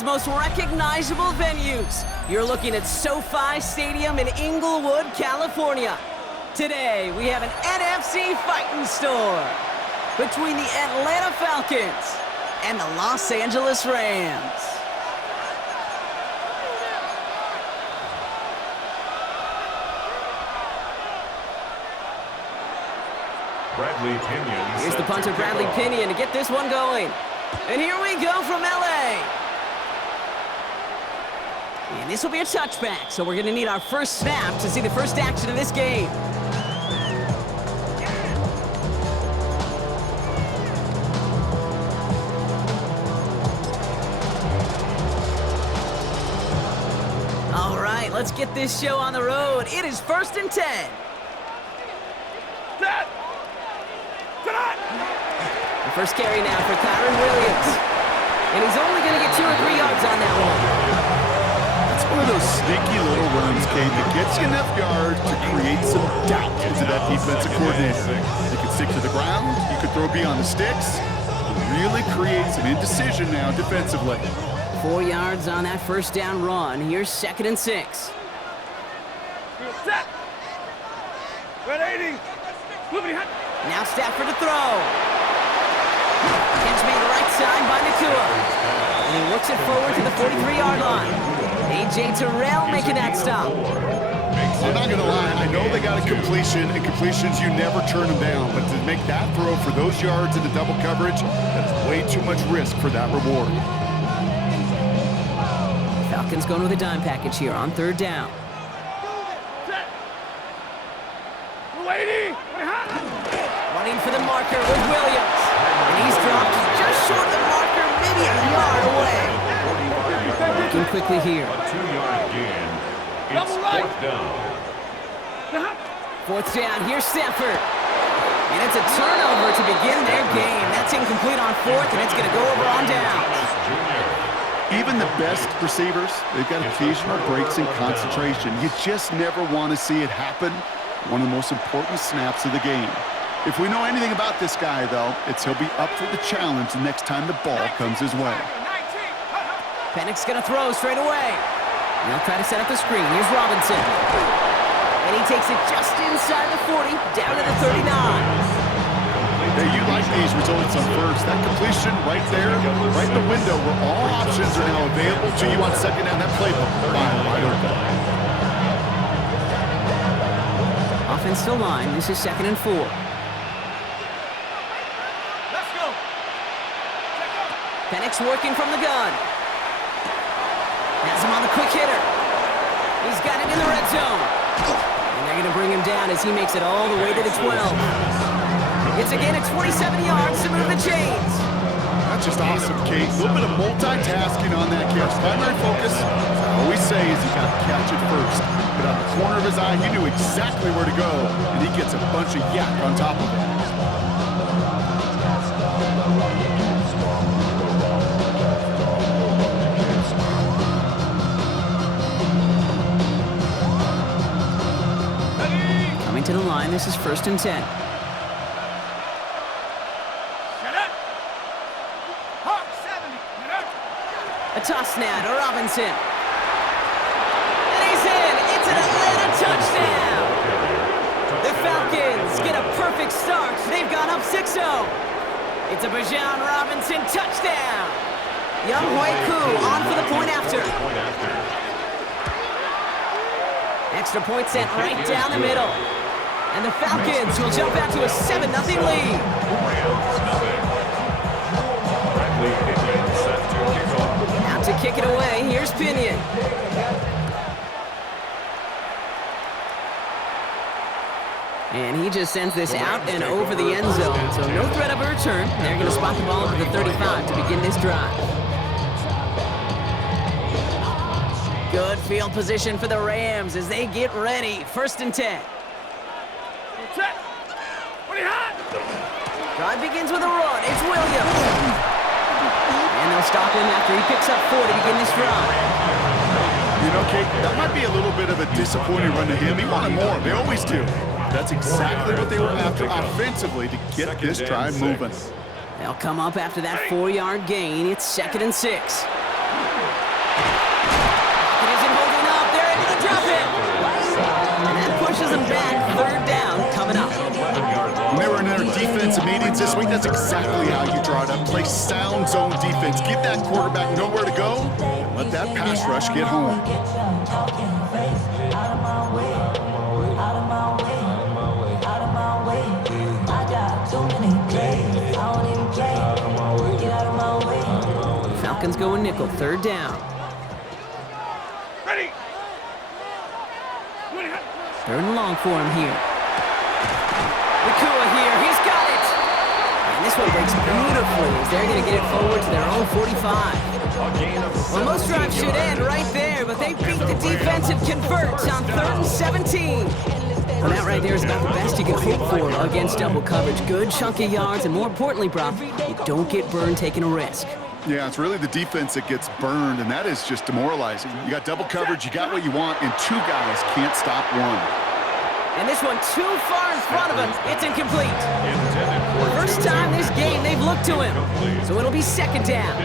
league's most recognizable venues. You're looking at SoFi Stadium in Inglewood, California. Today, we have an NFC fighting store between the Atlanta Falcons and the Los Angeles Rams. Bradley Pinion. Here's the punter, Bradley Pinion, to get this one going. And here we go from LA. And this will be a touchback, so we're going to need our first snap to see the first action of this game. All right, let's get this show on the road. It is 1st and 10. The first carry now for Kyron Williams. And he's only going to get 2 or 3 yards on that one. It's one of those sneaky little runs, Kate, that gets you enough yards to create some doubt into that defensive coordinator. You could stick to the ground, you could throw beyond the sticks, and really create some indecision now defensively. 4 yards on that first down run. Here's 2nd and 6. Set. Red 80. Now Stafford to throw. Catch made right side by Nakua. And he works it forward to the 43-yard line. A.J. Terrell making that stop. I'm not going to lie, I know they got a completion, and completions, you never turn them down. But to make that throw for those yards in the double coverage, that's way too much risk for that reward. Falcons going with a dime package here on 3rd down. Running for the marker with Williams. And he's dropped just short of the marker, maybe a yard away. Working quickly here. A 2-yard gain. It's 4th down. 4th down, here's Stafford. And it's a turnover to begin their game. That's incomplete on 4th, and it's going to go over on downs. Even the best receivers, they've got occasional breaks in concentration. You just never want to see it happen. One of the most important snaps of the game. If we know anything about this guy, though, it's he'll be up for the challenge the next time the ball comes his way. Pennick's going to throw straight away. And he'll try to set up the screen. Here's Robinson. And he takes it just inside the 40, down to the 39. Hey, you like these results on first. That completion right there, right in the window where all options are now available to you on 2nd down. That playbook, wide open. Offensive line, this is 2nd and 4. Let's go. Pennick's working from the gun. Has him on the quick hitter. He's got it in the red zone. And they're going to bring him down as he makes it all the way to the 12. It's again at 27 yards to move the chains. That's just awesome, Kate. A little bit of multitasking on that catch. Primary focus, I always say, is you got to catch it first. But on the corner of his eye, he knew exactly where to go, and he gets a bunch of yak on top of it. Coming to the line, this is 1st and 10. A toss now to Robinson. And he's in. It's an Atlanta touchdown. The Falcons get a perfect start. They've gone up 6-0. It's a Bijan Robinson touchdown. Young Hui Koo on for the point after. Extra point sent right down the middle. And the Falcons will jump out to a 7-0 lead. Out to kick it away, here's Pinion. And he just sends this out and over the end zone. So no threat of a return. They're going to spot the ball over the 35 to begin this drive. Good field position for the Rams as they get ready. 1st and 10. Drive begins with a run. It's Williams. And they'll stop him after he picks up 4 to begin this drive. You know, Kate, that might be a little bit of a disappointing run to him. He wanted more. They always do. That's exactly what they were after offensively to get this drive moving. They'll come up after that 4-yard gain. It's 2nd and 6. throws him back. Third down coming up. When they were in their defensive meetings this week, that's exactly how you draw it up. Play sound zone defense. Give that quarterback nowhere to go. And let that pass rush get home. Falcons going nickel. Third down. Ready. Third and long for him here. Nakua here. He's got it. And this one breaks beautifully as they're going to get it forward to their own 45. Well, most drives should end right there, but they beat the defense and converts on 3rd and 17. Well, that right there is about the best you can hope for against double coverage. Good chunky yards, and more importantly, Brock, you don't get burned taking a risk. Yeah, it's really the defense that gets burned, and that is just demoralizing. You got double coverage, you got what you want, and two guys can't stop one. And this one too far in front of him. It's incomplete. First time this game they've looked to him. So it'll be second down.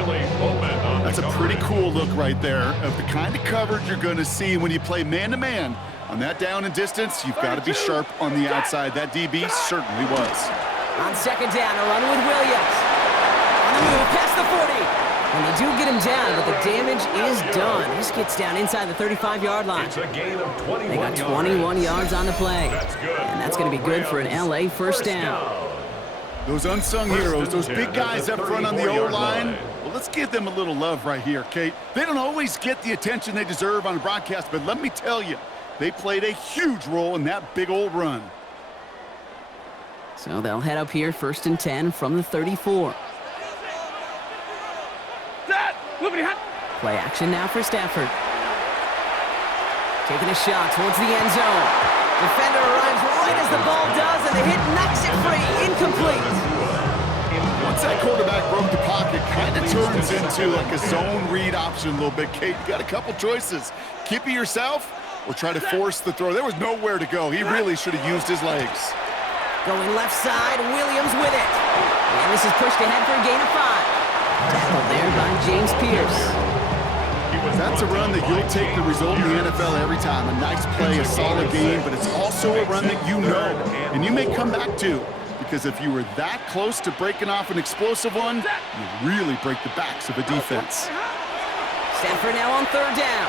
That's a pretty cool look right there of the kind of coverage you're going to see when you play man-to-man. On that down and distance, you've got to be sharp on the outside. That DB certainly was. On second down, a run with Williams. On the move, past the 40. And they do get him down, but the damage is done. This gets down inside the 35-yard line. It's a gain of 21 They got 21 yards on the play. That's good. And that's going to be good for an LA first down. Those unsung heroes, those big guys up front on the O-line, well, let's give them a little love right here, Kate. They don't always get the attention they deserve on the broadcast, but let me tell you, they played a huge role in that big old run. So they'll head up here, 1st and 10 from the 34. Play action now for Stafford. Taking a shot towards the end zone. Defender arrives right as the ball does, and the hit knocks it free. Incomplete. Once that quarterback broke the pocket, kind of turns into like a zone read option a little bit. Kate, you got a couple choices. Keep it yourself or try to force the throw. There was nowhere to go. He really should have used his legs. Going left side, Williams with it. And this is pushed ahead for a gain of 5. Tackled there by James Pierce. That's a run that you'll take the result in the NFL every time. A nice play, a solid game, but it's also a run that you know and you may come back to. Because if you were that close to breaking off an explosive one, you really break the backs of a defense. Stafford now on 3rd down.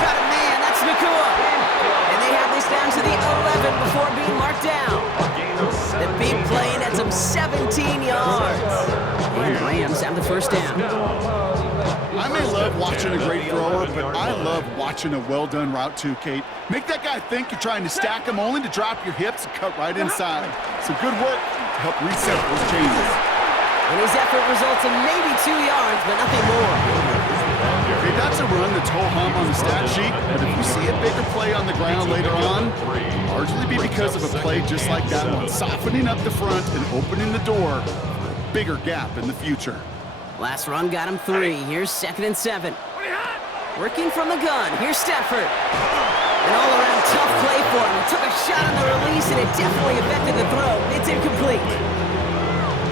Got a man, that's Nakua. And they have this down to the 11 before being marked down. The big play nets him 17 yards. And the Rams have the first down. I may love watching a great thrower, but I love watching a well-done route too, Kate. Make that guy think you're trying to stack him only to drop your hips and cut right inside. Some good work to help reset those changes. And his effort results in maybe 2 yards, but nothing more. Okay, that's a run that's ho-hum on the stat sheet, but if you see a bigger play on the ground later on, largely be because of a play just like that one, softening up the front and opening the door for a bigger gap in the future. Last run got him 3. Here's 2nd and 7. Working from the gun. Here's Stafford. An all-around tough play for him. He took a shot on the release, and it definitely affected the throw. It's incomplete.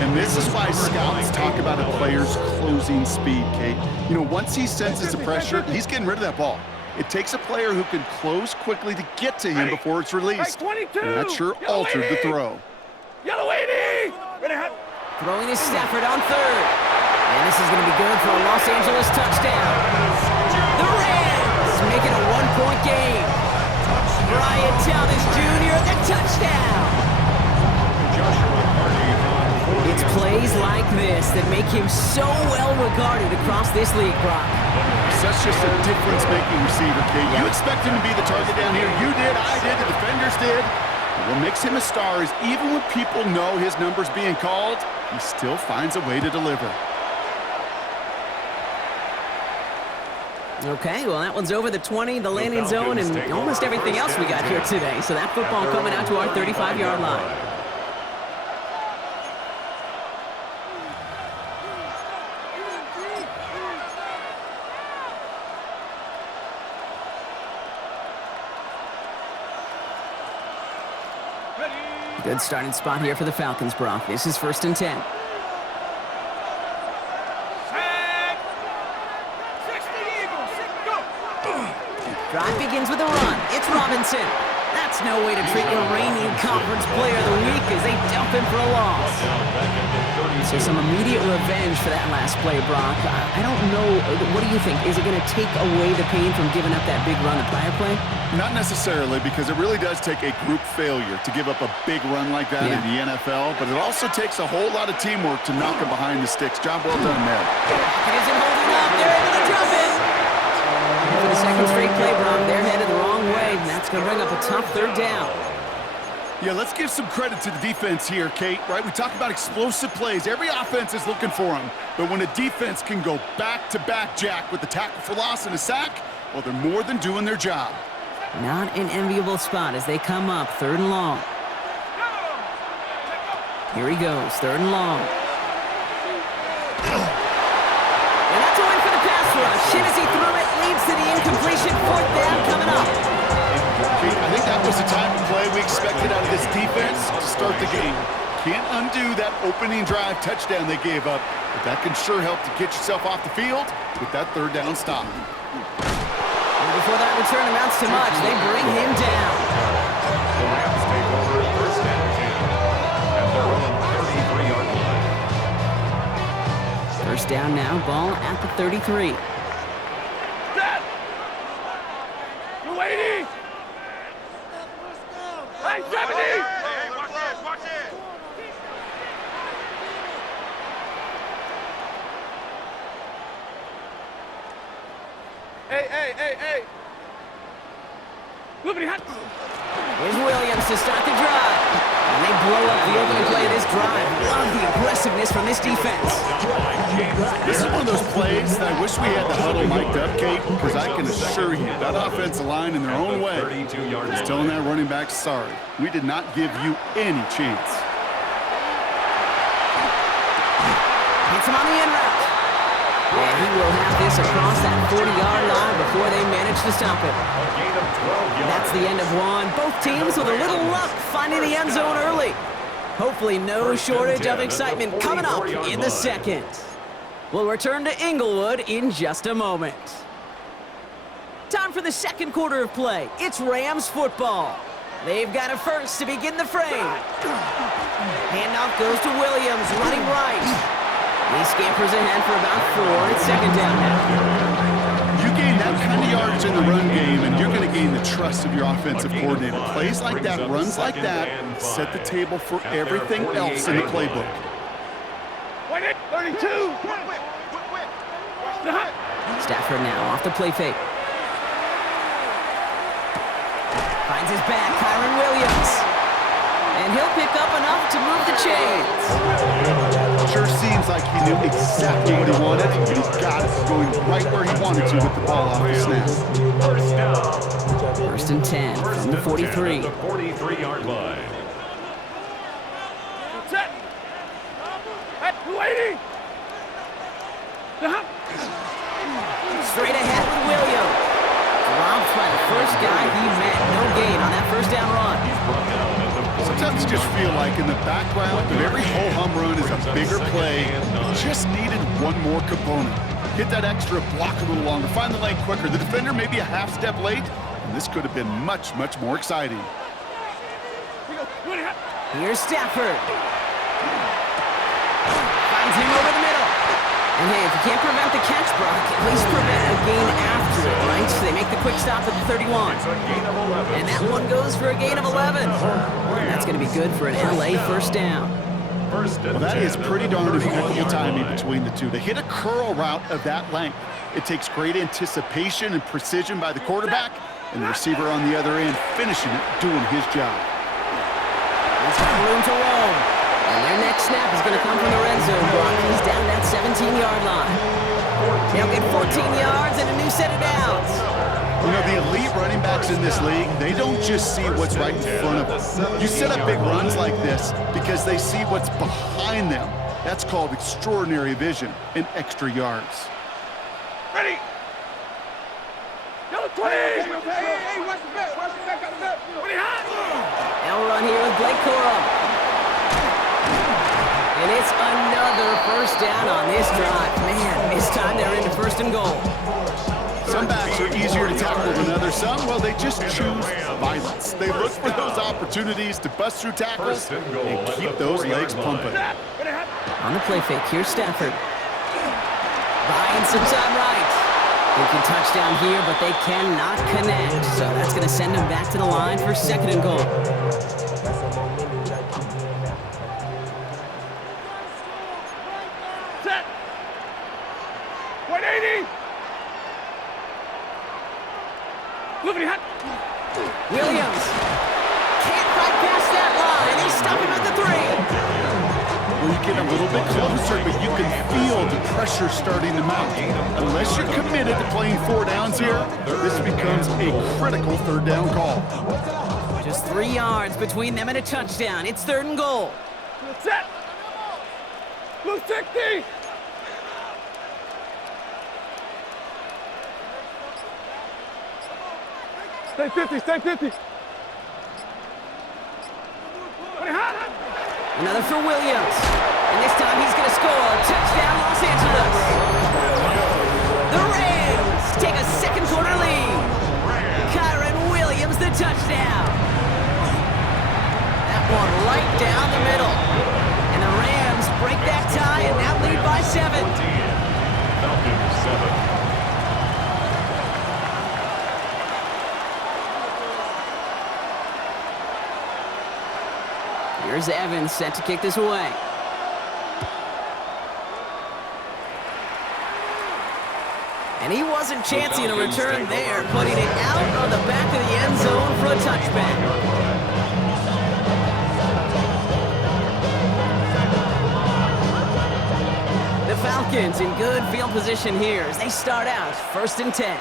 And this is why scouts talk about a player's closing speed, Kate. You know, once he senses the pressure, he's getting rid of that ball. It takes a player who can close quickly to get to him before it's released. And that sure altered the throw. Yellow 80! Throwing is Stafford on 3rd. And this is going to be good for a Los Angeles touchdown. The Rams make it a 1-point game. Brian Thomas Jr., the touchdown. It's plays like this that make him so well regarded across this league, Brock. Such just a difference-making receiver, Kate. You expect him to be the target down here. You did, I did, the defenders did. What makes him a star is even when people know his number's being called, he still finds a way to deliver. Okay, well, that one's over the 20, the landing zone, and almost everything else we got here today. So that football coming out to our 35-yard line. Good starting spot here for the Falcons, Brock. This is 1st and 10. Drive begins with a run. It's Robinson. That's no way to treat your reigning conference player of the week as they dump him for a loss. So some immediate revenge for that last play, Brock. I don't know. What do you think? Is it going to take away the pain from giving up that big run the prior play? Not necessarily, because it really does take a group failure to give up a big run like that in the NFL, but it also takes a whole lot of teamwork to knock him behind the sticks. Job well done there. It isn't holding up. They're able to drop it. And for the second straight play, Brock, they're headed the wrong way, and that's going to bring up a tough third down. Yeah, let's give some credit to the defense here, Kate, right? We talk about explosive plays. Every offense is looking for them. But when a defense can go back-to-back, Jack, with the tackle for loss and a sack, well, they're more than doing their job. Not an enviable spot as they come up, 3rd and long. Here he goes, 3rd and long. And that's a win for the pass rush. And as he threw it, leads to the incompletion. 4th down coming up. I think that was the type of play we expected out of this defense to start the game. Can't undo that opening drive touchdown they gave up, but that can sure help to get yourself off the field with that 3rd down stop. And before that return amounts to much, they bring him down. The Rams take over 1st and 10 at their own 33-yard line. 1st down now, ball at the 33. Set. You waiting? Hey, 70! Hey, watch this, watch it! Hey! Look at him! Here's Williams to start the drive. And they blow up the opening play of this drive. Love the aggressiveness from this defense. This is one of those plays that I wish we had the huddle mic'd up, Kate, because I can assure you that offensive line in their own way is telling that running back, sorry, we did not give you any chance. Hits him on the end route. And he will have this across that 40-yard line before they manage to stop it. That's the end of one. Both teams with a little luck finding the end zone early. Hopefully no shortage of excitement coming up in the second. We'll return to Inglewood in just a moment. Time for the second quarter of play. It's Rams football. They've got a first to begin the frame. Handoff goes to Williams, running right. He scampers ahead for about 4. It's 2nd down now. You gain that kind of yardage in the run game, and you're going to gain the trust of your offensive coordinator. Plays like that, runs like that, set the table for everything else in the playbook. 32! Stafford now off the play fake. Finds his back, Kyron Williams. And he'll pick up enough to move the chains. Sure seems like he knew exactly what he wanted, and he got it going right where he wanted to with the ball off the snap. 1st and 10 from the 43. The 43-yard line. Set! Hey, you waiting? Straight ahead with Williams. Dropped by the first guy he met. No gain on that 1st down run. Sometimes you just feel like in the background of every ho-hum run is a bigger play. Just needed one more component. Hit that extra block a little longer. Find the lane quicker. The defender may be a half step late, and this could have been much, much more exciting. Here's Stafford. Finds him over the middle. And hey, if you can't prevent the catch, Brock, at least prevent a gain after it, right? So they make the quick stop at the 31. And that one goes for a gain of 11. And that's going to be good for an LA 1st down. Well, that is pretty darn impeccable timing between the two. To hit a curl route of that length, it takes great anticipation and precision by the quarterback, and the receiver on the other end finishing it, doing his job. He's got room to roam. And their next snap is going to come from the red zone, Brock. He's down that 17-yard line. They'll get 14 yards and a new set of downs. You know, the elite running backs in this league, they don't just see what's right in front of them. You set up big runs like this because they see what's behind them. That's called extraordinary vision and extra yards. Ready! Yellow 20! Hey, watch the back, got the back. Ready, hot! They'll run here with Blake Corum. And it's another 1st down on this drive. Man, this time they're into 1st and goal. Some backs quarterbacks are easier to tackle than others. Some, well, they just choose violence. They look for those opportunities to bust through tackles and keep those legs pumping. On the play fake, here's Stafford. Buying some time right. Thinking touchdown here, but they cannot connect. So that's going to send them back to the line for 2nd and goal. Set. 180. Look at hot. Williams can't fight past that line. They stop him at the 3. Well, you get a little bit closer, but you can feel the pressure starting to mount. Unless you're committed to playing 4 downs here, this becomes a critical 3rd down call. Just 3 yards between them and a touchdown. It's 3rd and goal. Set. Blue 60. Stay 50, stay 50. Another for Williams. And this time he's going to score. Touchdown, Los Angeles. The Rams take a 2nd quarter lead. Kyron Williams, the touchdown. That one right down the middle. And the Rams break that tie and now lead by 7. Falcons 7. Here's Evans set to kick this away. And he wasn't chancing a return there, putting it out on the back of the end zone for a touchback. The Falcons in good field position here as they start out 1st and 10.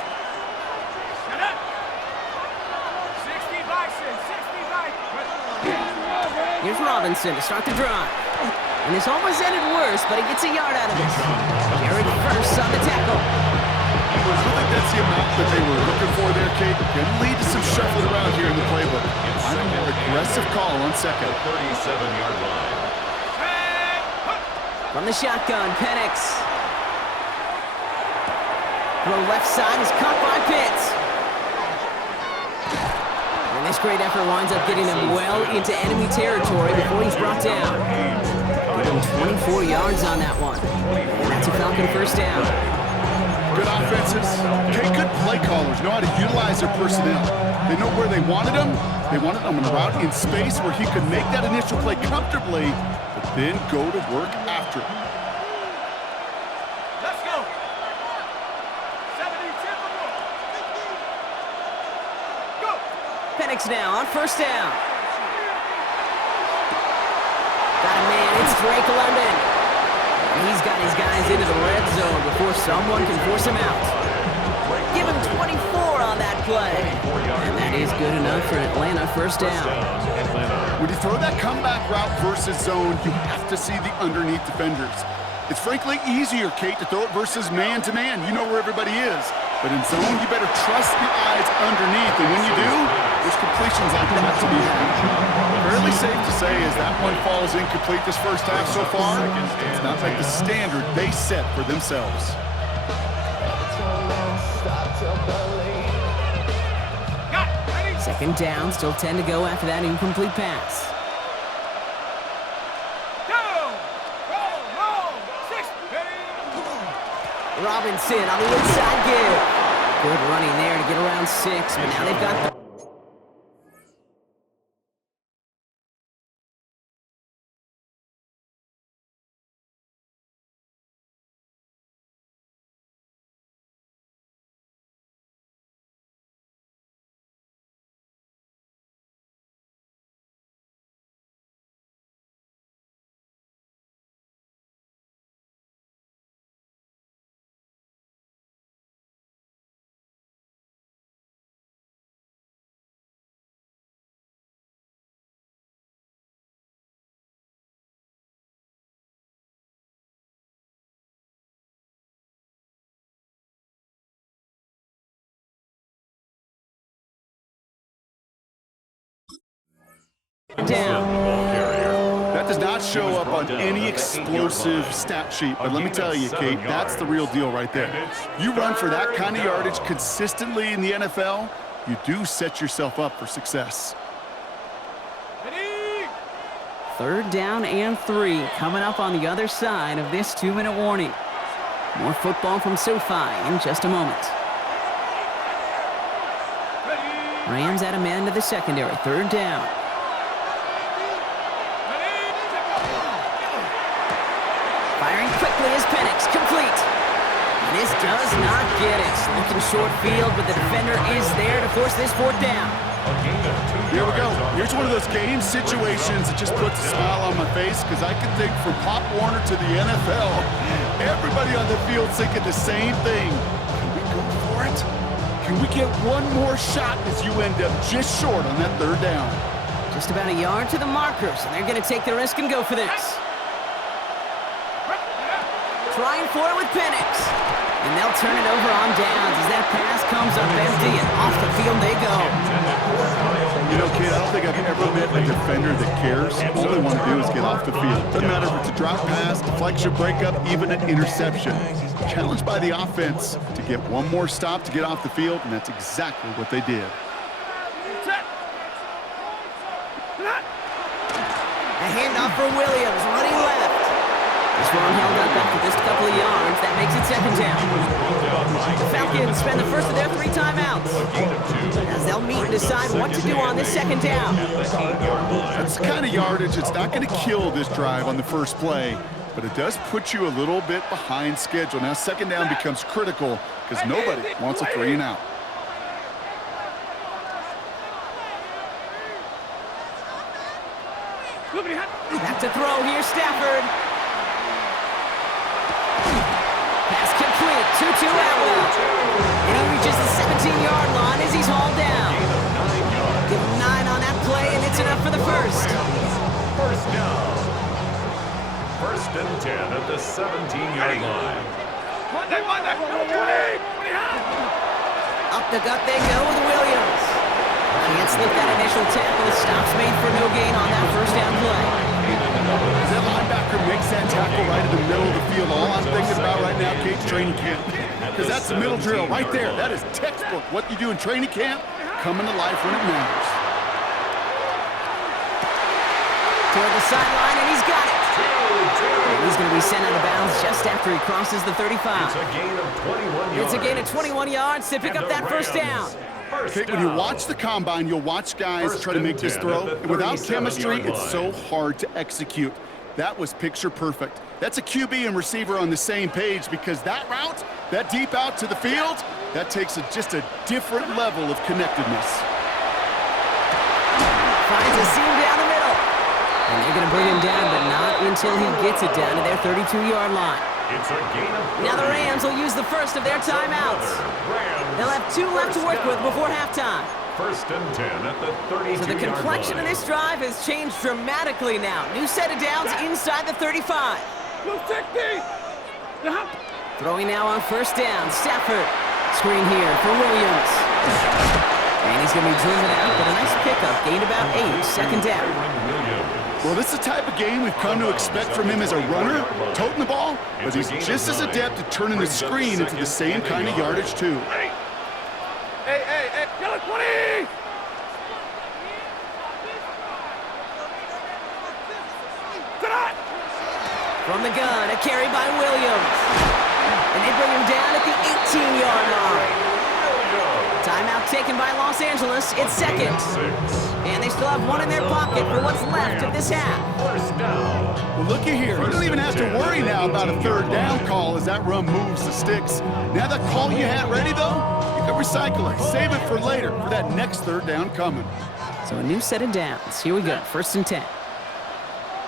Here's Robinson to start the drive. And this almost ended worse, but he gets a yard out of it. Jared first on the tackle. I think that's the amount that they were looking for there, Kate. Can lead to some shuffling around here in the playbook. Find a more aggressive call on 2nd. 37-yard line. From the shotgun, Penix. Throw left side is caught by Pitts. And this great effort winds up getting him well into enemy territory before he's brought down. Give him 24 yards on that one. And that's a Falcon 1st down. Good offenses. Okay, good play callers know how to utilize their personnel. They know where they wanted them. They wanted them on a route in space where he could make that initial play comfortably, but then go to work after it. Let's go. 70, go. Penix now on 1st down. Got a man, it's Drake London. And he's got his guys into the red zone before someone can force him out. Give him 24 on that play. And that is good enough for Atlanta 1st down. When you throw that comeback route versus zone, you have to see the underneath defenders. It's frankly easier, Kate, to throw it versus man-to-man. You know where everybody is. But in zone, you better trust the eyes underneath. And when you do, there's completions like that to be had. Fairly safe to say as that one falls incomplete this 1st half so far, it's not like the standard they set for themselves. Second down, still 10 to go after that incomplete pass. Robinson on the inside give. Good running there to get around 6, but now they've got the... That does not show up on any explosive stat sheet, but let me tell you, Kate, that's the real deal right there. You run for that kind of yardage consistently in the NFL, you do set yourself up for success. 3rd down and 3 coming up on the other side of this 2-minute warning. More football from SoFi in just a moment. Rams at a man to the secondary. 3rd down. Firing quickly is Penix. Complete. And this does not get it. Looking short field, but the defender is there to force this 4th down. Here we go. Here's one of those game situations that just puts a smile on my face because I can think from Pop Warner to the NFL, everybody on the field thinking the same thing. Can we go for it? Can we get one more shot as you end up just short on that 3rd down? Just about a yard to the markers, and they're going to take the risk and go for this. Trying for it with Penix. And they'll turn it over on downs as that pass comes up empty, and off the field they go. You know, kid, I don't think I've ever met a defender that cares. All they want to do is get off the field. Doesn't matter if it's a drop pass, deflection, breakup, even an interception. Challenged by the offense to get one more stop to get off the field, and that's exactly what they did. A handoff for Williams, running left. This one held up after just a couple of yards. That makes it 2nd down. The Falcons spend the first of their 3 timeouts as they'll meet and decide what to do on this 2nd down. That's the kind of yardage it's not going to kill this drive on the first play, but it does put you a little bit behind schedule. Now 2nd down becomes critical because nobody wants a 3 and out. Back to throw here, Stafford. Pass complete, 2-2 Atwell. And he reaches the 17-yard line as he's hauled down. Give him 9 on that play, and it's enough for the first. 1st down. 1st and 10 at the 17-yard line. Up the gut they go with Williams. Can't slip that initial tackle. The stop's made for no gain on that 1st down play. As that linebacker makes that tackle right in the middle of the field, all I'm thinking about right now, Kate, training camp. Because that's the middle drill right there. That is textbook. What you do in training camp, coming to life when it matters. Toward the sideline, and he's got it. And he's going to be sent out of bounds just after he crosses the 35. It's a gain of 21 yards. It's a gain of 21 yards to pick up that 1st down. Okay, when you watch the combine, you'll watch guys try to make this throw. And without chemistry, it's so hard to execute. That was picture perfect. That's a QB and receiver on the same page because that route, that deep out to the field, that takes just a different level of connectedness. Finds a seam down the middle. And they're going to bring him down, but not until he gets it down to their 32-yard line. It's a gain of Now the Rams will use the first of their timeouts. They'll have 2 left to work with before halftime. 1st and 10 at the 32-yard line. So the complexion of this drive has changed dramatically now. New set of downs inside the 35. Throwing now on 1st down. Stafford. Screen here for Williams. And he's going to be driven out, but a nice pickup. Gained about 8. 2nd down. Well, this is the type of game we've come to expect from him as a runner, toting the ball, but he's just as adept at turning the screen into the same kind of yardage, too. Hey, yellow 20! From the gun, a carry by Williams. And they bring him down at the 18-yard line. Timeout taken by Los Angeles. It's 2nd. And they still have 1 in their pocket for what's left of this half. Well, looky here. You don't even have to worry now about a 3rd down call as that run moves the sticks. Now that call you had ready, though, you can recycle it. Save it for later for that next 3rd down coming. So a new set of downs. Here we go. 1st and 10.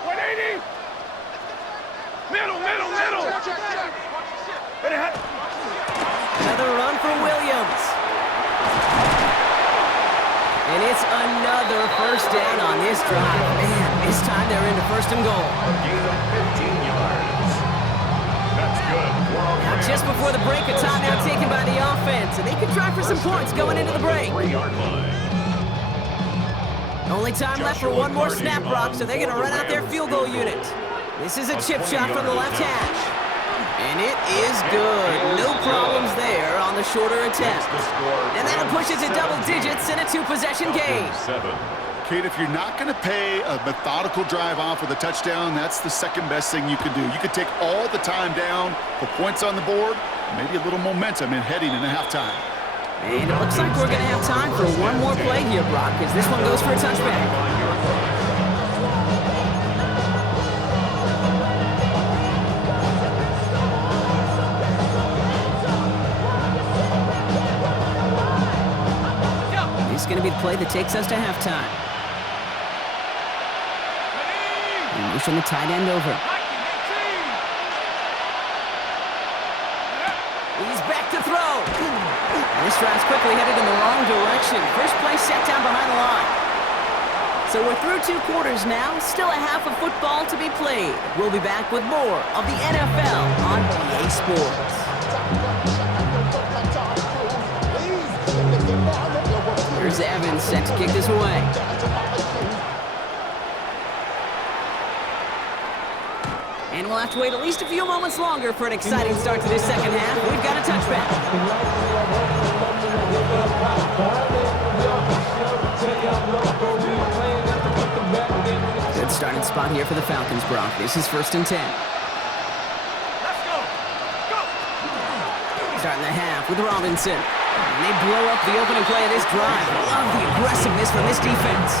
180! Middle! Another run for Williams. And it's another 1st down on this drive. Man, this time they're into 1st and goal. A gain of 15 yards. That's good. Now just before the break, a timeout taken by the offense. And they can try for some points going into the break. 3-yard line. Only time left for one more snap, Brock, so they're going to run out their field goal unit. This is a chip shot from the left hash. And it is good. No problems there on the shorter attempt. And that'll push it to double digits in a two-possession game. Kate, if you're not going to pay a methodical drive off with a touchdown, that's the second best thing you can do. You could take all the time down, put points on the board, maybe a little momentum in heading into halftime. And it looks like we're going to have time for one more play here, Brock, as this one goes for a touchback. This is going to be the play that takes us to halftime. And motion the tight end over. He's back to throw. And this drive's quickly headed in the wrong direction. First play set down behind the line. So we're through 2 quarters now. Still a half of football to be played. We'll be back with more of the NFL on EA Sports. Here's Evans set to kick this away. And we'll have to wait at least a few moments longer for an exciting start to this second half. We've got a touchback. Good starting spot here for the Falcons, Brock. This is 1st and 10. Let's go. Go. Starting the half with Robinson. And they blow up the opening play of this drive. Love the aggressiveness from this defense.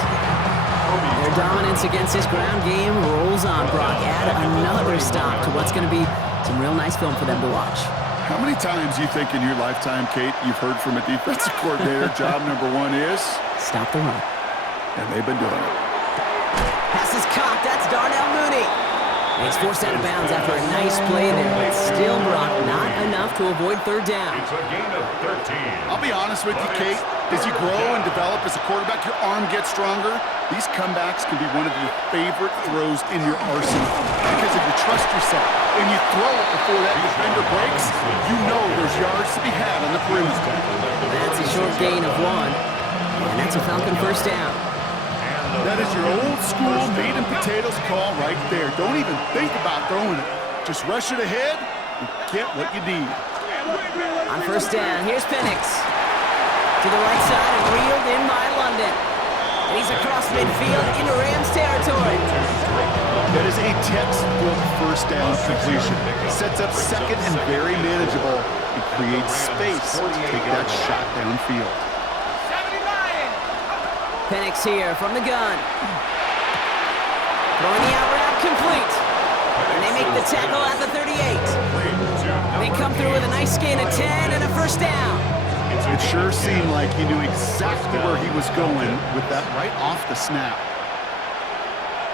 Their dominance against this ground game rolls on, Brock. Add another stop to what's going to be some real nice film for them to watch. How many times do you think in your lifetime, Kate, you've heard from a defensive coordinator, job number 1 is? Stop the run. And they've been doing it. Pass is caught. That's Darnell Mooney. And he's forced out of bounds after a nice play there. But still, Brock, not enough to avoid 3rd down. It's a gain of 13. I'll be honest with you, Kate. As you grow and develop as a quarterback, your arm gets stronger. These comebacks can be one of your favorite throws in your arsenal. Because if you trust yourself and you throw it before that defender breaks, you know there's yards to be had on the perimeter. That's a short gain of 1. And that's a Falcon 1st down. That is your old school meat and potatoes call right there. Don't even think about throwing it. Just rush it ahead and get what you need. On 1st down, here's Penix. To the right side and reeled in by London. And he's across midfield into Rams territory. That is a textbook 1st down completion. Sets up 2nd and very manageable and creates space to take that shot downfield. Penix here from the gun. Throwing the out route complete. And they make the tackle at the 38. They come through with a nice gain of 10 and a 1st down. It sure seemed like he knew exactly where he was going with that right off the snap.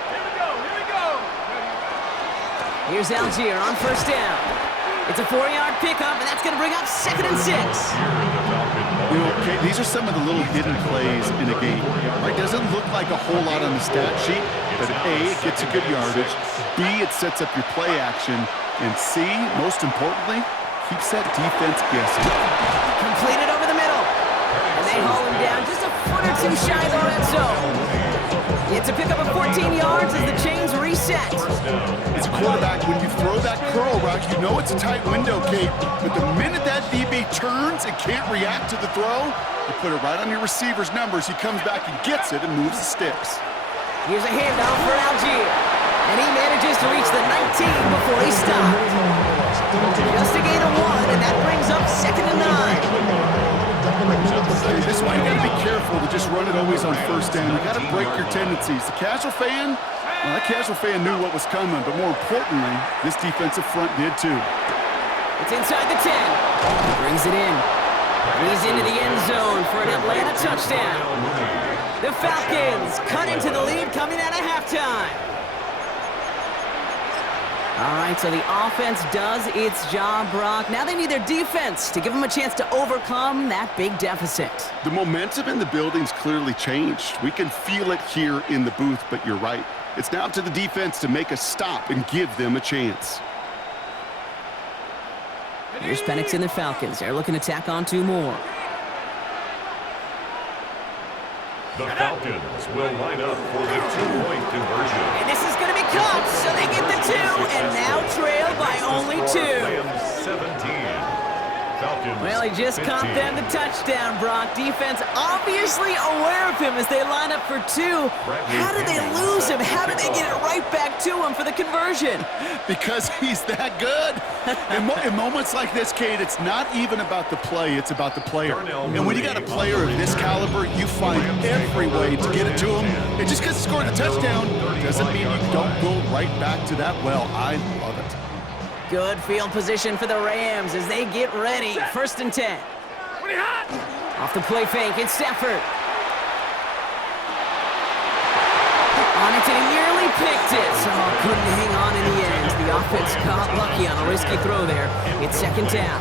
Here we go. Here we go. Here's Algier on 1st down. It's a 4-yard pickup, and that's going to bring up 2nd and 6. You know, Kate, these are some of the little hidden plays in a game. Right? Doesn't look like a whole lot on the stat sheet, but A, it gets a good yardage. B, it sets up your play action. And C, most importantly, keeps that defense guessing. Completed over the middle. And they haul him down just a foot or 2 shy of the red zone. It's a pickup of 14 yards as the chains reset. As a quarterback, when you throw that curl route, you know it's a tight window, Kate. But the minute that DB turns and can't react to the throw, you put it right on your receiver's numbers. He comes back and gets it and moves the sticks. Here's a handoff for Algier. And he manages to reach the 19 before he stopped. Just a gain of 1, and that brings up 2nd and 9. This is why you got to be careful to just run it always on 1st down. You got to break your tendencies. The casual fan, well, that casual fan knew what was coming, but more importantly, this defensive front did too. It's inside the 10. Brings it in. He's into the end zone for an Atlanta touchdown. The Falcons cut into the lead coming out of halftime. All right, so the offense does its job, Brock. Now they need their defense to give them a chance to overcome that big deficit. The momentum in the building's clearly changed. We can feel it here in the booth, but you're right. It's now to the defense to make a stop and give them a chance. Here's Penix and the Falcons. They're looking to tack on 2 more. The Falcons will line up for the two-point conversion. And this is going to be caught, so they get the 2 and now trail by only 2. Rams 17. Falcons Well, he just 15. caught them the touchdown, Brock. Defense obviously aware of him as they line up for 2. How did they lose him? How did they get it right back to him for the conversion? Because he's that good. In moments like this, Kate, it's not even about the play, it's about the player. And when you got a player of this caliber, you find every way to get it to him. And just because he scored a touchdown doesn't mean you don't go right back to that well. I love it. Good field position for the Rams as they get ready. 1st and 10. Off the play fake, it's Stafford. On it, and he nearly picked it. So couldn't hang on in the end. The offense got lucky on a risky throw there. It's 2nd down.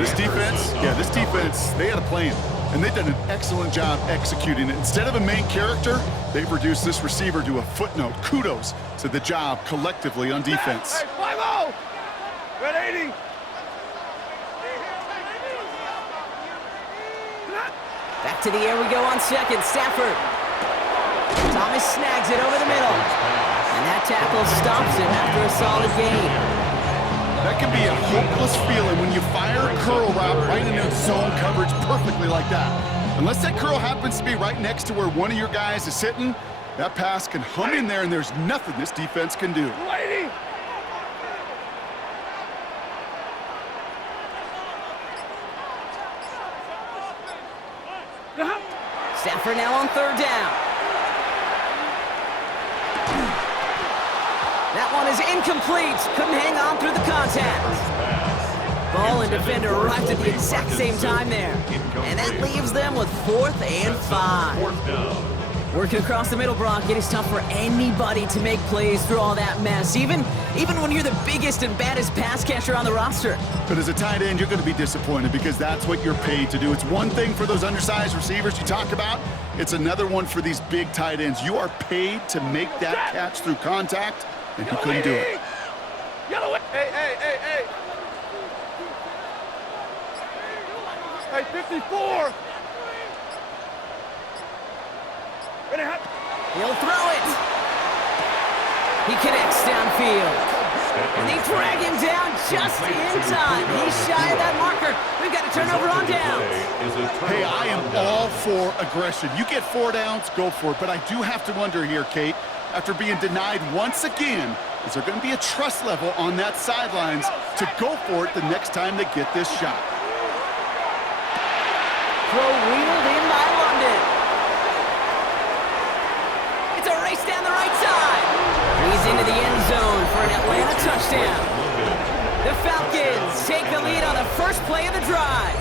This defense, they had a plan. And they've done an excellent job executing it. Instead of a main character, they've reduced this receiver to a footnote. Kudos to the job collectively on defense. Hey, 5-0! Red 80! Back to the air we go on 2nd. Stafford. Thomas snags it over the middle. And that tackle stops him after a solid gain. That can be a hopeless feeling when you fire a curl route right into zone coverage perfectly like that. Unless that curl happens to be right next to where one of your guys is sitting, that pass can hum in there and there's nothing this defense can do. Lady! Stafford now on 3rd down. That one is incomplete. Couldn't hang on through the contact. Ball and defender arrived at the exact same time there. And that leaves them with 4th and 5. 4th down. Working across the middle, Brock, it is tough for anybody to make plays through all that mess, even when you're the biggest and baddest pass catcher on the roster. But as a tight end, you're going to be disappointed because that's what you're paid to do. It's one thing for those undersized receivers you talk about. It's another one for these big tight ends. You are paid to make that catch through contact, and he couldn't do it. Yellow! Hey, hey, hey, hey! Hey, 54! He'll throw it. He connects downfield. And they drag him down just in time. He's shy of that marker. We've got a turnover on downs. Hey, I am all for aggression. You get 4 downs, go for it. But I do have to wonder here, Kate, after being denied once again, is there going to be a trust level on that sidelines to go for it the next time they get this shot? Throw wheeled in by London. It's a race down the right side. He's into the end zone for an Atlanta touchdown. The Falcons take the lead on the first play of the drive.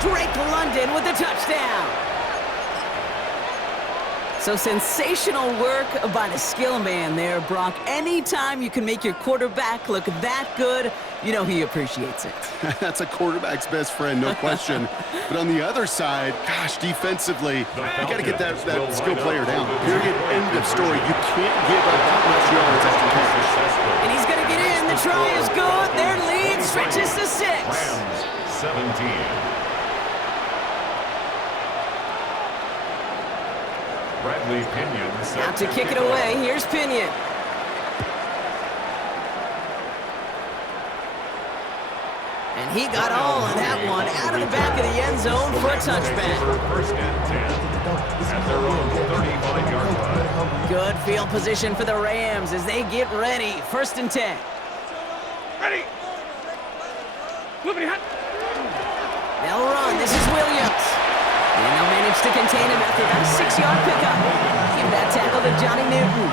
Drake London with the touchdown. So sensational work by the skill man there, Brock. Anytime you can make your quarterback look that good, you know he appreciates it. That's a quarterback's best friend, no question. But on the other side, gosh, defensively, you got to get that skill player down. Period. End of story. You can't give up that much yards after catch. And he's going to get in. The try is good. Their lead stretches to 6. Rams 17. Bradley Pinion Out to kick it away. Here's Pinion. And he got all of that one out of the back of the end zone for a touchback. First and 10 at their own 35-yard line. Good field position for the Rams as they get ready. 1st and 10. Ready! Moving hot. They'll run. This is Williams. And they'll manage to contain him after that 6-yard pickup. Give that tackle to Johnny Newton.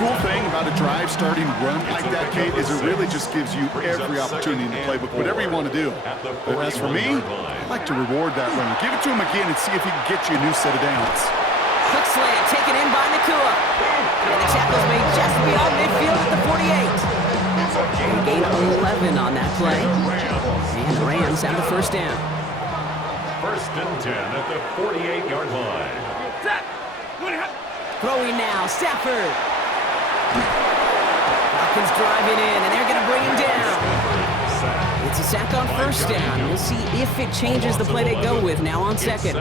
Cool thing about a drive starting run like that, Kate, is it really just gives you every opportunity in the playbook, whatever you want to do. But as for me, I like to reward that runner. Give it to him again and see if he can get you a new set of downs. Quick slant taken in by Nakua. And the tackle's made just beyond midfield at the 48. And gain 11 on that play. And the Rams have the first down. 1st and 10 at the 48-yard line. Throwing now, Stafford. Falcons driving in, and they're going to bring him down. It's a sack on first down. We'll see if it changes the play they go with now on second.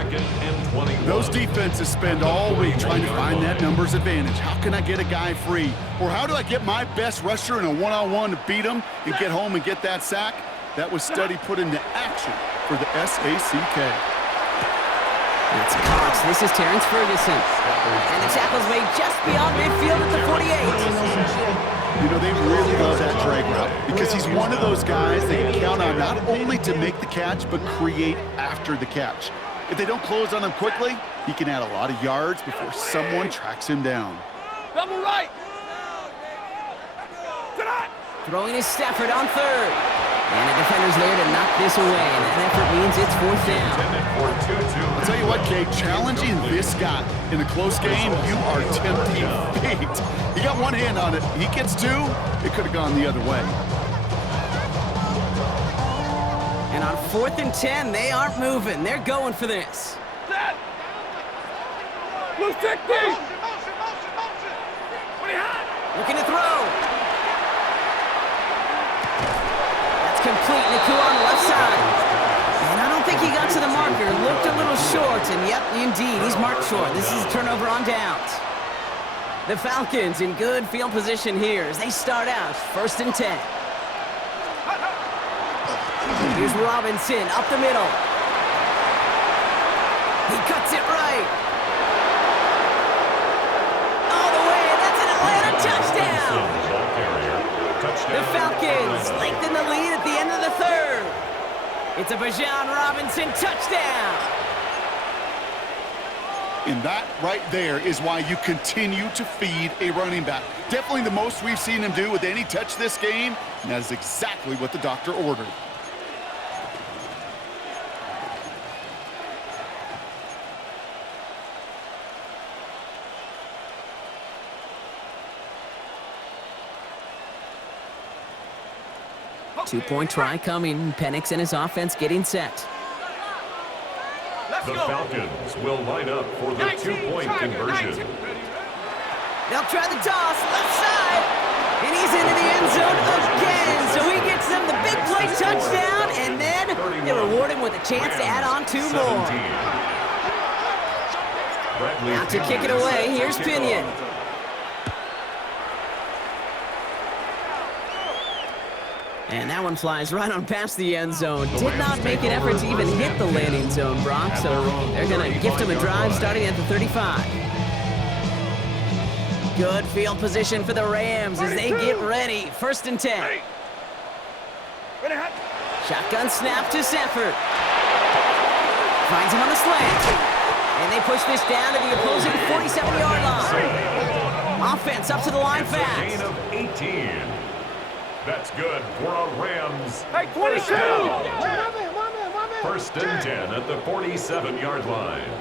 Those defenses spend all week trying to find that numbers advantage. How can I get a guy free? Or how do I get my best rusher in a one-on-one to beat him and get home and get that sack? That was study put into action for the SACK. It's caught. This is Terrence Ferguson. And the tackle's made just beyond midfield at the 48. You know, they really love that drag route because he's one of those guys they can count on not only to make the catch, but create after the catch. If they don't close on him quickly, he can add a lot of yards before someone tracks him down. Double right. Throwing is Stafford on third. And the defender's there to knock this away, and that effort means it's fourth down. I'll tell you what, Kate, challenging this guy in a close game, you are tempting fate. He got one hand on it. He gets two, it could have gone the other way. And on 4th and 10, they aren't moving. They're going for this. Set. Blue 60. Looking to throw. Complete Naku on the left side. And I don't think he got to the marker. Looked a little short, and yep, indeed, he's marked short. This is a turnover on downs. The Falcons in good field position here as they start out 1st and 10. Here's Robinson up the middle. He cuts it right. All the way, and that's an Atlanta touchdown. The Falcons lengthen the lead at the end of the third. It's a Bijan Robinson touchdown. And that right there is why you continue to feed a running back. Definitely the most we've seen him do with any touch this game, and that is exactly what the doctor ordered. Two-point try coming. Penix and his offense getting set. The Falcons will line up for the two-point conversion. They'll try the toss, left side. And he's into the end zone again. So he gets them the big play touchdown, and then they reward him with a chance to add on 2 more. Now to kick it away, here's Pinion. And that one flies right on past the end zone. Did not make an effort to even hit the landing zone, Brock. So they're going to gift him a drive starting at the 35. Good field position for the Rams as they get ready. 1st and 10. Shotgun snap to Stafford. Finds him on the slant. And they push this down to the opposing 47-yard line. Offense up to the line fast. Gain of 18. That's good for a Rams. Hey, 22! 1st and 10 at the 47-yard line.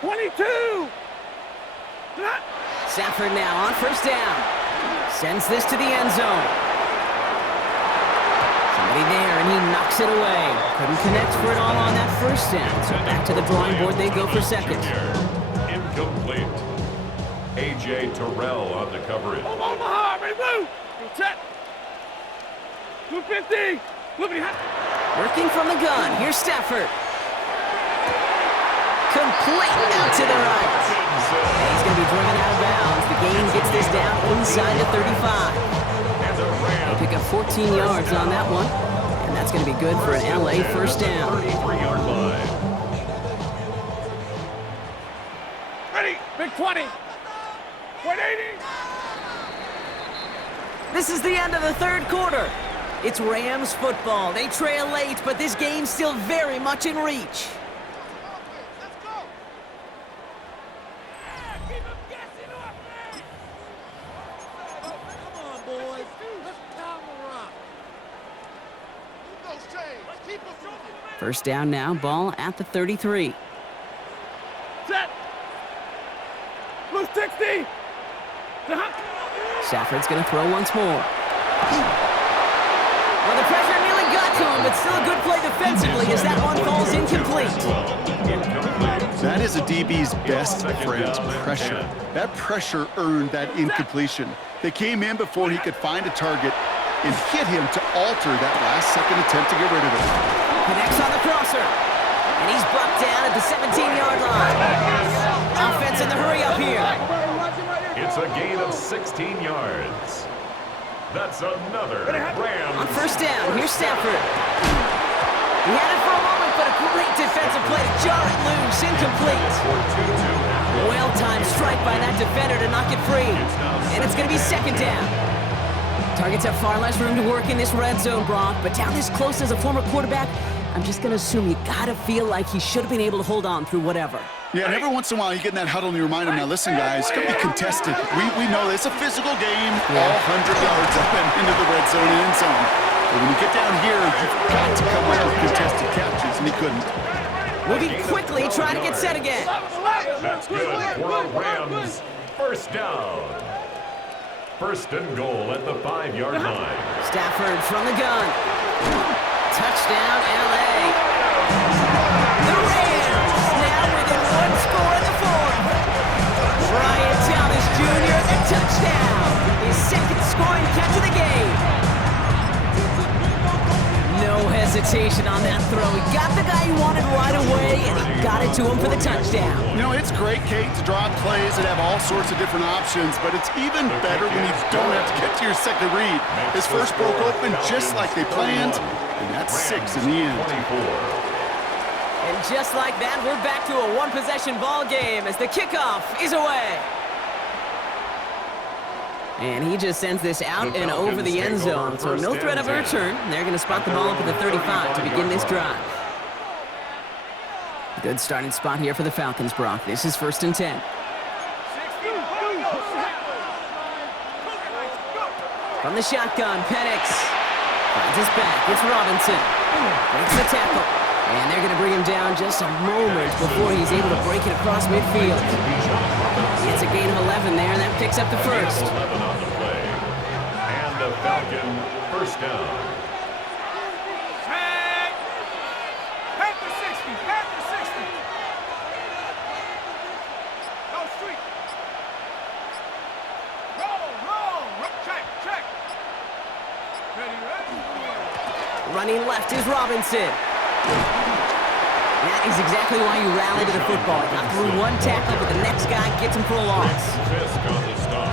22! Stafford now on 1st down. Sends this to the end zone. Somebody there, and he knocks it away. Couldn't connect for it all on that 1st down. So back to the drawing board they go for 2nd. Incomplete. A.J. Terrell on the coverage. Omaha, ready, blue! Set! Blue 50! Blue 50! Working from the gun. Here's Stafford. Complete out to the right. And he's going to be driven out of bounds. The gain gets this down inside the 35. They pick up 14 yards on that one. And that's going to be good for an L.A. 1st down. 33-yard line. Ready! Big 20! 180! This is the end of the 3rd quarter. It's Rams football. They trail late, but this game's still very much in reach. First down now, ball at the 33. Set! Blue 60! Stafford's going to throw once more. Well, the pressure nearly got to him, but still a good play defensively as that one falls incomplete. That is a DB's best friend, pressure. That pressure earned that incompletion. They came in before he could find a target and hit him to alter that last-second attempt to get rid of it. Connects on the crosser. And he's brought down at the 17-yard line. Offense in the hurry up here. It's a gain of 16 yards. That's another Rams. On first down, here's Stafford. He had it for a moment, but a great defensive play to jar it loose. Incomplete. Well-timed strike by that defender to knock it free. And it's going to be second down. Targets have far less room to work in this red zone, Brock, but down this close as a former quarterback, I'm just going to assume you got to feel like he should have been able to hold on through whatever. Yeah, and every once in a while you get in that huddle and you remind them, now listen, guys, it's going to be contested. We know it's a physical game, all 100 yards up and into the red zone and end zone. But when you get down here, you've got to come up with contested catches, and he couldn't. Moving quickly, trying to get set again. That's good for a Rams first down. First and goal at the 5-yard line. Stafford from the gun. Touchdown, L.A. The Rams now within one score in the fourth. Brian Thomas Jr. the touchdown. His second scoring catch of the game. No hesitation on that throw. He got the guy he wanted right away, and he got it to him for the touchdown. You know, it's great, Kate, to draw up plays that have all sorts of different options, but it's even better when you don't have to get to your second read. His first broke open just like they planned, and that's 6 in the end. And just like that, we're back to a one-possession ball game as the kickoff is away. And he just sends this out and over the end zone, so no threat of a return. They're going to spot the ball up at the 35 to begin this drive. Good starting spot here for the Falcons, Brock. This is 1st and 10. From the shotgun, Penix finds his back. It's Robinson. Breaks the tackle. And they're going to bring him down just a moment before he's able to break it across midfield. It's a gain of 11 there, and that picks up the first. 11 on the play. And the Falcon first down. Panther 60, Panther 60. Go street. Roll. Check. Ready. Running left is Robinson. That is exactly why you rally to the football. Got through one tackle, but the next guy gets him for a loss.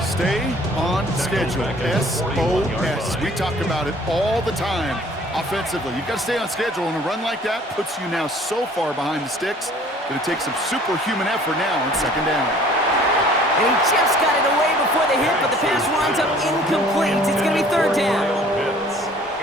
Stay on schedule. SOS. We talk about it all the time offensively. You've got to stay on schedule, and a run like that puts you now so far behind the sticks that it takes some superhuman effort now on second down. And he just got it away before the hit, but the pass winds up incomplete. It's going to be third down.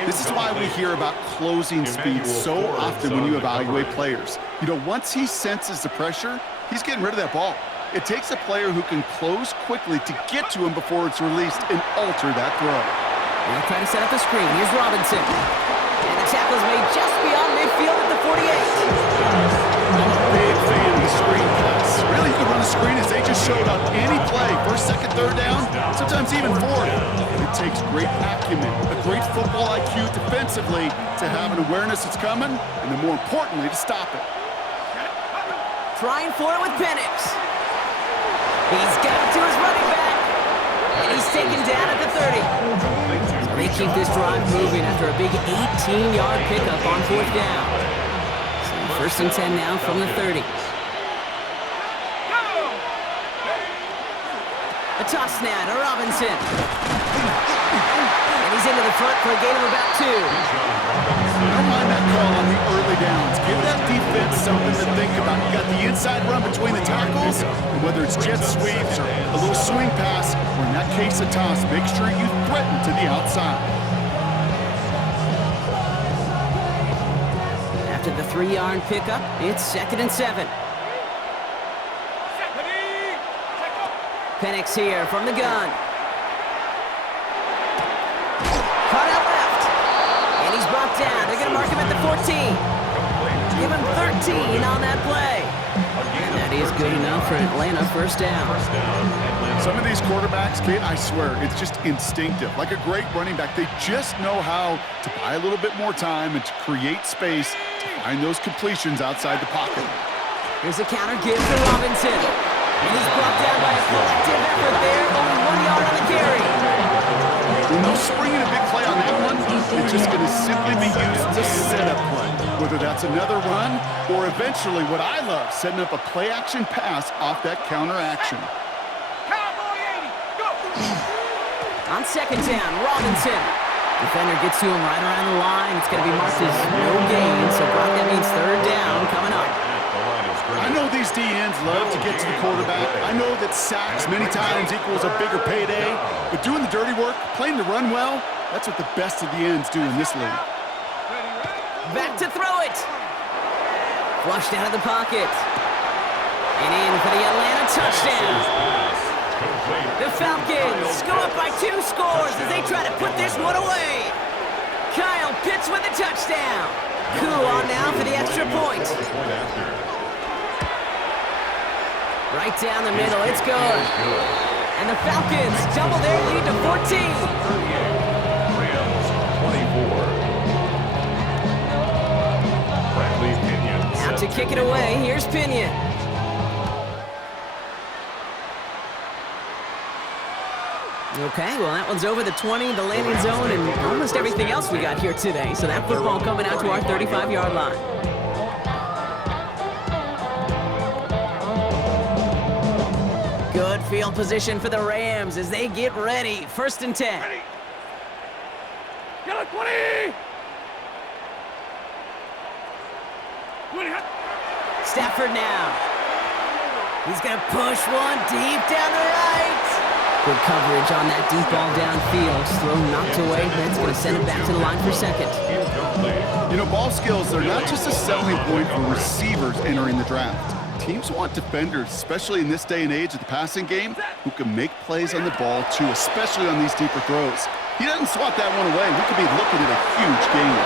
This is why we hear about closing speed so often when you evaluate players. You know, once he senses the pressure, he's getting rid of that ball. It takes a player who can close quickly to get to him before it's released and alter that throw. They'll try to set up the screen. Here's Robinson. And the tackle's made just beyond midfield at the 48. I'm a big fan of the screen pass. Really, you can run a screen as they just showed on any play. First, second, third down, sometimes even fourth. It takes great acumen, a great football IQ defensively to have an awareness it's coming, and then more importantly, to stop it. Trying for it with Penix. He's got it to his running back. And he's taken down at the 30. So they keep this drive moving after a big 18-yard pickup on fourth down. So 1st and 10 now from the 30. A toss now to Robinson. And he's into the front for a gain of about 2. Don't mind that call on the early downs. Give that defense something to think about. You got the inside run between the tackles, and whether it's jet sweeps or a little swing pass, or in that case a toss, make sure you threaten to the outside. After the 3-yard pickup, it's 2nd and 7. Penix here from the gun. Cut out left. And he's brought down. They're going to mark him at the 14. Give him 13 on that play. And that is good enough for Atlanta first down. Some of these quarterbacks, Kate, I swear, it's just instinctive. Like a great running back, they just know how to buy a little bit more time and to create space to find those completions outside the pocket. Here's a counter give to Robinson. And he's brought down by a collective effort there. Only 1 yard on the carry. No spring in a big play on that one. It's just going to simply be used as a setup play, whether that's another run or eventually what I love, setting up a play-action pass off that counter action. On second down, Robinson. Defender gets to him right around the line. It's going to be marked as no gain, so Brock, that means third down coming up. I know these DNs love to get to the quarterback. I know that sacks many times equals a bigger payday, but doing the dirty work, playing the run well, that's what the best of the ends do in this league. Back to throw it. Flushed out of the pocket. And in for the Atlanta touchdown. The Falcons go up by 2 scores as they try to put this one away. Kyle Pitts with a touchdown. Cool on now for the extra point. Right down the middle, it's good. And the Falcons double their lead to 14. Rams 24. Bradley Pinion. Out to kick it away, here's Pinion. Okay, well, that one's over the 20, the landing zone, and almost everything else we got here today. So that football coming out to our 35-yard line. Good field position for the Rams as they get ready. 1st and 10. Ready. Yellow 20. 20. Stafford now. He's going to push one deep down the right. Good coverage on that deep ball downfield. Throw knocked away. That's going to send it back to the line for second. You know, ball skills are not just a selling point for receivers entering the draft. Teams want defenders, especially in this day and age of the passing game, who can make plays on the ball too, especially on these deeper throws. He doesn't swat that one away. We could be looking at a huge game.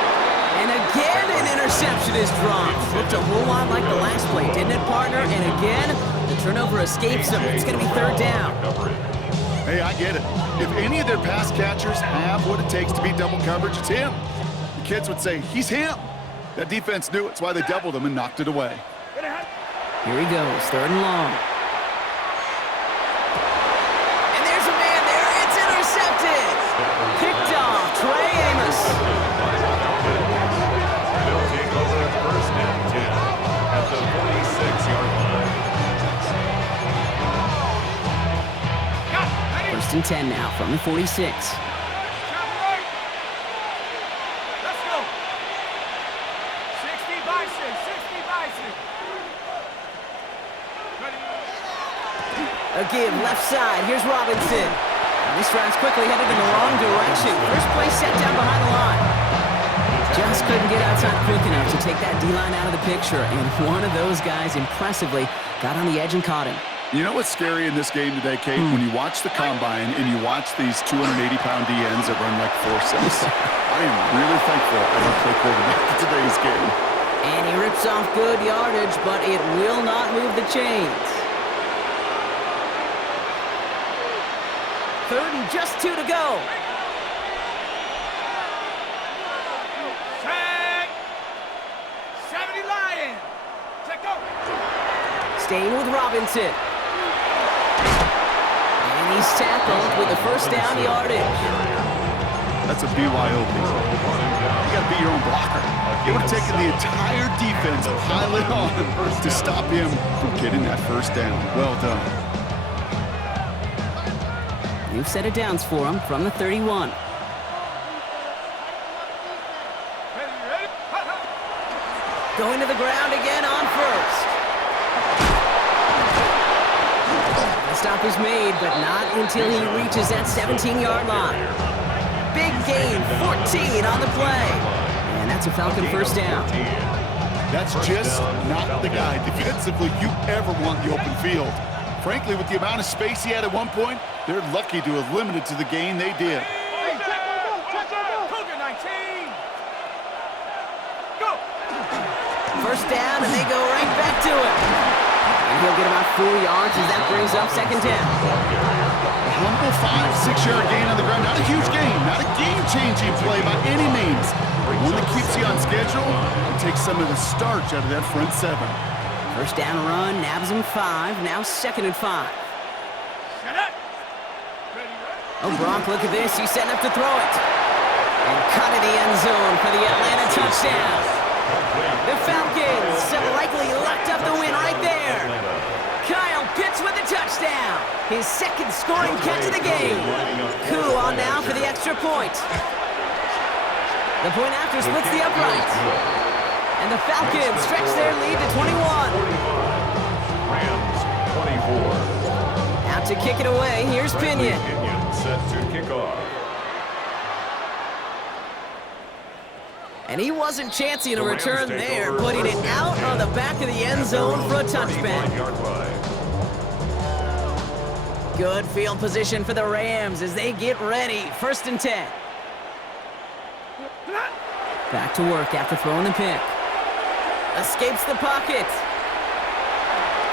And again, an interception is dropped. Looked a whole lot like the last play, didn't it, partner? And again, the turnover escapes them. It's going to be 3rd down. Hey, I get it. If any of their pass catchers have what it takes to beat double coverage, it's him. The kids would say, he's him. That defense knew it. It's why they doubled him and knocked it away. Here he goes, 3rd and long. And there's a man there. It's intercepted. Picked off, Trey Amos. They'll take over 1st and 10 at the 46-yard line. 1st and 10 now from the 46. Let's go. 60 by 6. 60 by 6. A give left side. Here's Robinson. And this drive's quickly headed in the wrong direction. First play set down behind the line. Just couldn't get outside quick enough to take that D-line out of the picture. And one of those guys impressively got on the edge and caught him. You know what's scary in this game today, Kate? When you watch the combine and you watch these 280-pound DNs that run like forceps. I am really thankful I don't play quarterback in today's game. And he rips off good yardage, but it will not move the chains. 3rd and just 2 to go. Check. 70 Lion. Check go. Staying with Robinson. And he's tackled with a 1st down yardage. That's a BYOB. You got to be your own blocker. It would have taken the entire defense pile it on to stop him from getting that 1st down. Well done. New set of downs for him from the 31. Going to the ground again on 1st. The stop is made, but not until he reaches that 17-yard line. Big gain, 14 on the play. And that's a Falcon 1st down. That's just not the guy defensively you ever want the open field. Frankly, with the amount of space he had at one point, they're lucky to have limited to the gain they did. Hey, Cougar 19. Go. 1st down, and they go right back to him. And he'll get about 4 yards as that brings up 2nd down. A humble 5-6-yard gain on the ground. Not a huge gain, not a game-changing play by any means. But one that keeps you on schedule and takes some of the starch out of that front 7. 1st down run, nabs him 5, now 2nd and 5. Shut up. Oh, Brock, look at this. He's setting up to throw it. And cut in the end zone for the Atlanta touchdown. The Falcons have likely locked up the win right there. Kyle Pitts with a touchdown. His second scoring catch of the game. Koo on now for the extra point. The point after splits the uprights. And the Falcons stretch their lead to 21. Rams 24. Out to kick it away, here's Pinion. Pinion set to kick off. And he wasn't chancing a return there, putting it out on the back of the end zone for a touchback. Good field position for the Rams as they get ready. 1st and 10. Back to work after throwing the pick. Escapes the pocket.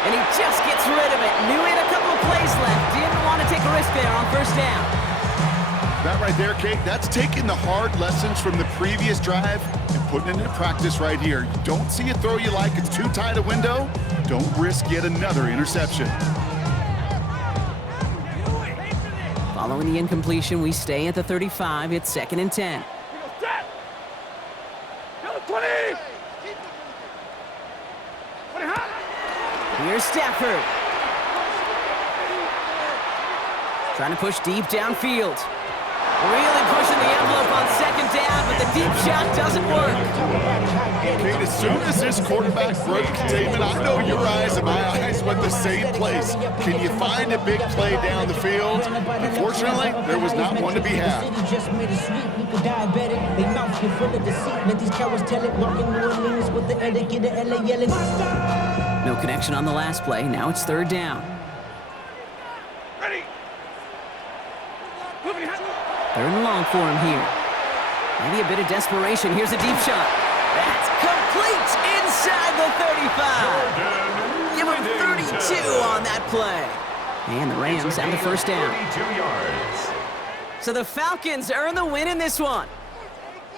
And he just gets rid of it. Knew he had a couple of plays left. Didn't want to take a risk there on 1st down. That right there, Kate, that's taking the hard lessons from the previous drive and putting it into practice right here. You don't see a throw you like, it's too tight a window, don't risk yet another interception. Following the incompletion, we stay at the 35. It's 2nd and 10. Here's Stafford. Trying to push deep downfield. Really pushing the envelope on 2nd down, but the deep shot doesn't work. Kate, as soon as this quarterback broke containment, I know your eyes and my eyes went the same place. Can you find a big play down the field? Unfortunately, there was not one to be had. No connection on the last play. Now it's 3rd down. Ready. 3rd and long for him here. Maybe a bit of desperation. Here's a deep shot. That's complete inside the 35. Give him 32 on that play. And the Rams have the 1st down. 32 yards. So the Falcons earn the win in this one.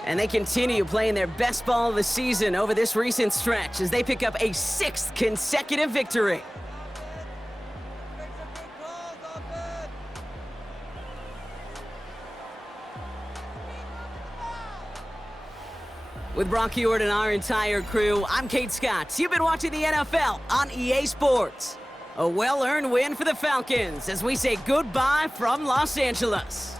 And they continue playing their best ball of the season over this recent stretch as they pick up a 6th consecutive victory. With Brock Heward and our entire crew, I'm Kate Scott. You've been watching the NFL on EA Sports. A well-earned win for the Falcons as we say goodbye from Los Angeles.